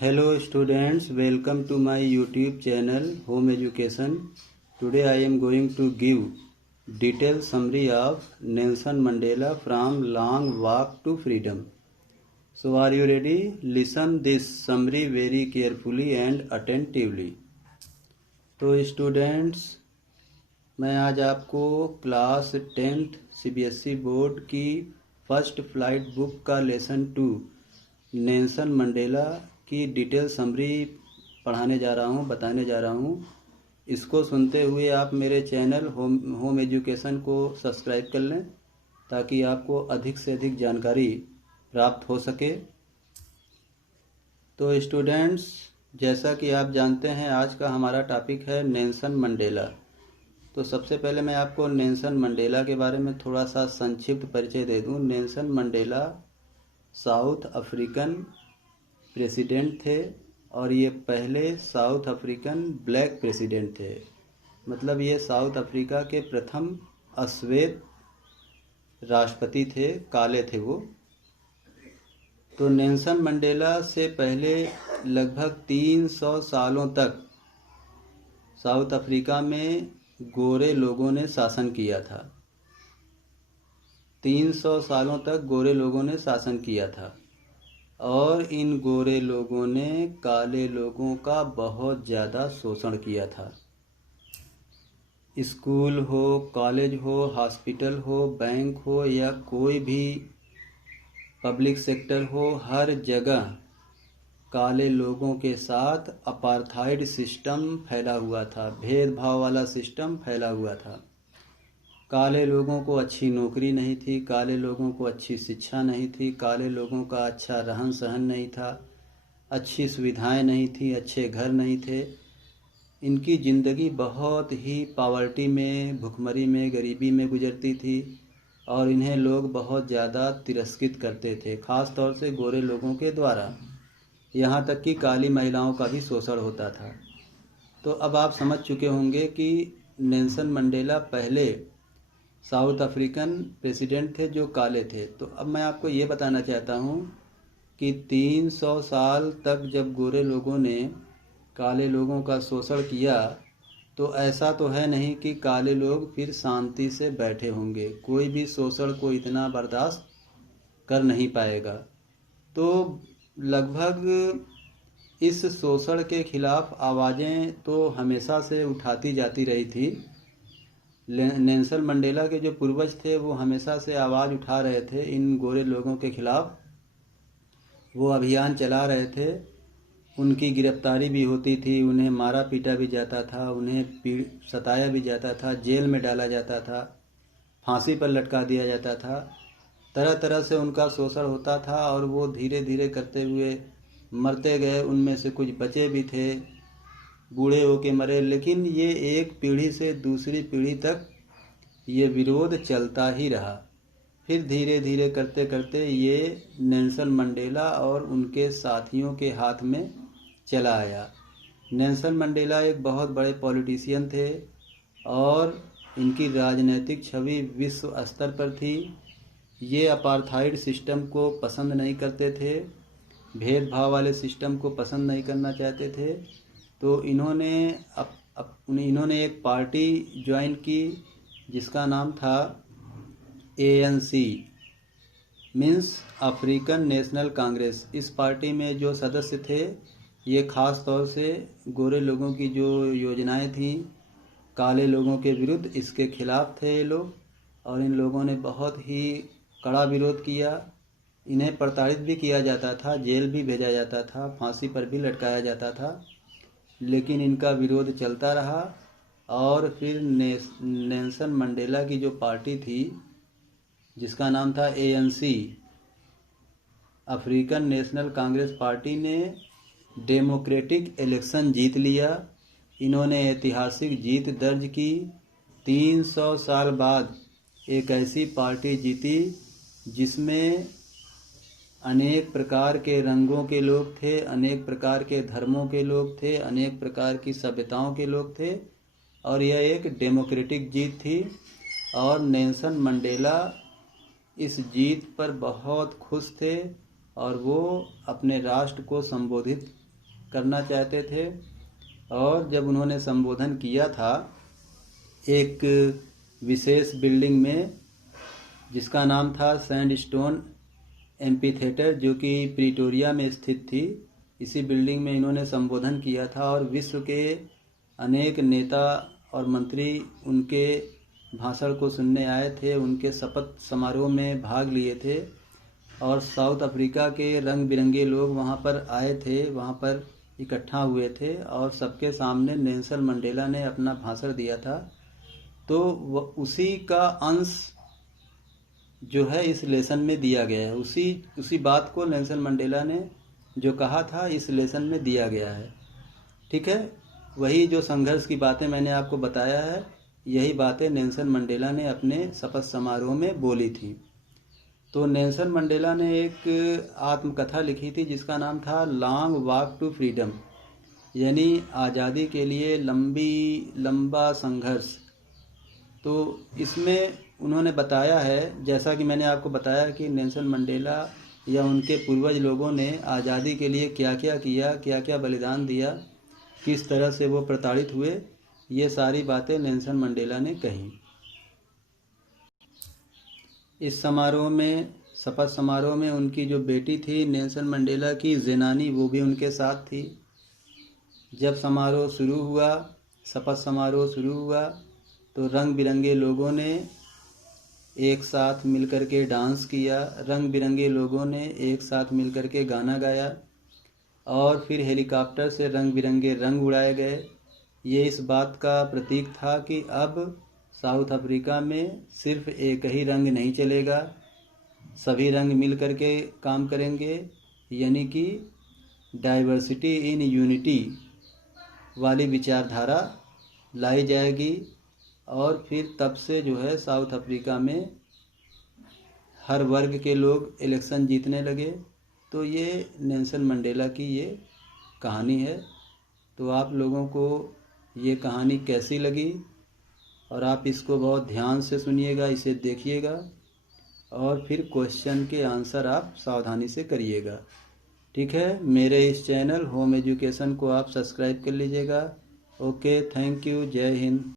Hello students, welcome to my YouTube channel Home Education. Today I am going to give detailed summary of Nelson Mandela from Long Walk to Freedom. So are you ready? Listen this summary very carefully and attentively. तो students, मैं आज आपको class 10th CBSE board की first flight book का lesson 2 Nelson Mandela की detail summary पढ़ाने जा रहा हूँ, बताने जा रहा हूँ। इसको सुनते हुए आप मेरे चैनल होम एजुकेशन को सब्सक्राइब कर लें ताकि आपको अधिक से अधिक जानकारी प्राप्त हो सके। तो स्टूडेंट्स, जैसा कि आप जानते हैं, आज का हमारा टॉपिक है नेल्सन मंडेला। तो सबसे पहले मैं आपको नेल्सन मंडेला के बारे में थोड़ा सा संक्षिप्त परिचय दे दूं। Nelson Mandela south African president थे और ये पहले साउथ अफ्रीकन ब्लैक प्रेसिडेंट थे। मतलब ये साउथ अफ्रीका के प्रथम अश्वेत राष्ट्रपति थे, काले थे वो। तो नेल्सन मंडेला से पहले लगभग 300 सालों तक साउथ अफ्रीका में गोरे लोगों ने शासन किया था। 300 सालों तक गोरे लोगों ने शासन किया था और इन गोरे लोगों ने काले लोगों का बहुत ज़्यादा शोषण किया था। स्कूल हो, कॉलेज हो, हॉस्पिटल हो, बैंक हो या कोई भी पब्लिक सेक्टर हो, हर जगह काले लोगों के साथ अपार्थाइड सिस्टम फैला हुआ था, भेदभाव वाला सिस्टम फैला हुआ था। काले लोगों को अच्छी नौकरी नहीं थी, काले लोगों को अच्छी शिक्षा नहीं थी, काले लोगों का अच्छा रहन सहन नहीं था, अच्छी सुविधाएं नहीं थी, अच्छे घर नहीं थे। इनकी ज़िंदगी बहुत ही पॉवर्टी में, भुखमरी में, गरीबी में गुजरती थी और इन्हें लोग बहुत ज़्यादा तिरस्कृत करते थे, ख़ास तौर से गोरे लोगों के द्वारा। यहाँ तक कि काली महिलाओं का भी शोषण होता था। तो अब आप समझ चुके होंगे कि नेल्सन मंडेला पहले साउथ अफ्रीकन प्रेसिडेंट थे जो काले थे। तो अब मैं आपको ये बताना चाहता हूँ कि 300 साल तक जब गोरे लोगों ने काले लोगों का शोषण किया तो ऐसा तो है नहीं कि काले लोग फिर शांति से बैठे होंगे। कोई भी शोषण को इतना बर्दाश्त कर नहीं पाएगा। तो लगभग इस शोषण के खिलाफ आवाज़ें तो हमेशा से उठाती जाती रही थी। नेल्सन मंडेला के जो पूर्वज थे वो हमेशा से आवाज़ उठा रहे थे इन गोरे लोगों के खिलाफ। वो अभियान चला रहे थे, उनकी गिरफ्तारी भी होती थी, उन्हें मारा पीटा भी जाता था, उन्हें सताया भी जाता था, जेल में डाला जाता था, फांसी पर लटका दिया जाता था। तरह तरह से उनका शोषण होता था और वो धीरे धीरे करते हुए मरते गए। उनमें से कुछ बचे भी थे, बूढ़े होके मरे। लेकिन ये एक पीढ़ी से दूसरी पीढ़ी तक ये विरोध चलता ही रहा। फिर धीरे धीरे करते करते ये नेल्सन मंडेला और उनके साथियों के हाथ में चला आया। नेल्सन मंडेला एक बहुत बड़े पॉलिटिशियन थे और इनकी राजनीतिक छवि विश्व स्तर पर थी। ये अपार्थाइड सिस्टम को पसंद नहीं करते थे, भेदभाव वाले सिस्टम को पसंद नहीं करना चाहते थे। तो इन्होंने एक पार्टी ज्वाइन की जिसका नाम था ANC, means African national Congress. इस पार्टी में जो सदस्य थे ये ख़ास तौर से गोरे लोगों की जो योजनाएं थीं काले लोगों के विरुद्ध, इसके खिलाफ थे ये लोग। और इन लोगों ने बहुत ही कड़ा विरोध किया। इन्हें प्रताड़ित भी किया जाता था, जेल भी भेजा जाता था, फांसी पर भी लटकाया जाता था। लेकिन इनका विरोध चलता रहा और फिर नेल्सन मंडेला की जो पार्टी थी जिसका नाम था ANC, African national Congress party ने डेमोक्रेटिक इलेक्शन जीत लिया। इन्होंने ऐतिहासिक जीत दर्ज की। 300 साल बाद एक ऐसी पार्टी जीती जिसमें अनेक प्रकार के रंगों के लोग थे, अनेक प्रकार के धर्मों के लोग थे, अनेक प्रकार की सभ्यताओं के लोग थे और यह एक डेमोक्रेटिक जीत थी। और नेल्सन मंडेला इस जीत पर बहुत खुश थे और वो अपने राष्ट्र को संबोधित करना चाहते थे। और जब उन्होंने संबोधन किया था एक विशेष बिल्डिंग में जिसका नाम था सैंडस्टोन एम्फीथिएटर, जो कि प्रिटोरिया में स्थित थी, इसी बिल्डिंग में इन्होंने संबोधन किया था और विश्व के अनेक नेता और मंत्री उनके भाषण को सुनने आए थे, उनके शपथ समारोह में भाग लिए थे। और साउथ अफ्रीका के रंग बिरंगे लोग वहाँ पर आए थे, वहाँ पर इकट्ठा हुए थे और सबके सामने नेल्सन मंडेला ने अपना भाषण दिया था। तो उसी का अंश जो है इस लेसन में दिया गया है। उसी बात को नेल्सन मंडेला ने जो कहा था इस लेसन में दिया गया है। ठीक है, वही जो संघर्ष की बातें मैंने आपको बताया है, यही बातें नेल्सन मंडेला ने अपने शपथ समारोह में बोली थी। तो नेल्सन मंडेला ने एक आत्मकथा लिखी थी जिसका नाम था लॉन्ग वॉक टू फ्रीडम, यानी आज़ादी के लिए लंबा संघर्ष। तो इसमें उन्होंने बताया है, जैसा कि मैंने आपको बताया कि नेल्सन मंडेला या उनके पूर्वज लोगों ने आज़ादी के लिए क्या क्या किया, क्या क्या बलिदान दिया, किस तरह से वो प्रताड़ित हुए, ये सारी बातें नेल्सन मंडेला ने कही। इस समारोह में, शपथ समारोह में, उनकी जो बेटी थी नेल्सन मंडेला की ज़ेनानी, वो भी उनके साथ थी। जब समारोह शुरू हुआ, शपथ समारोह शुरू हुआ, तो रंग बिरंगे लोगों ने एक साथ मिलकर के डांस किया, रंग बिरंगे लोगों ने एक साथ मिलकर के गाना गाया और फिर हेलीकॉप्टर से रंग बिरंगे रंग उड़ाए गए। ये इस बात का प्रतीक था कि अब साउथ अफ्रीका में सिर्फ एक ही रंग नहीं चलेगा, सभी रंग मिल करके काम करेंगे, यानी कि डाइवर्सिटी इन यूनिटी वाली विचारधारा लाई जाएगी। और फिर तब से जो है साउथ अफ्रीका में हर वर्ग के लोग इलेक्शन जीतने लगे। तो ये नेल्सन मंडेला की ये कहानी है। तो आप लोगों को ये कहानी कैसी लगी, और आप इसको बहुत ध्यान से सुनिएगा, इसे देखिएगा और फिर क्वेश्चन के आंसर आप सावधानी से करिएगा। ठीक है, मेरे इस चैनल होम एजुकेशन को आप सब्सक्राइब कर लीजिएगा। ओके, थैंक यू, जय हिंद।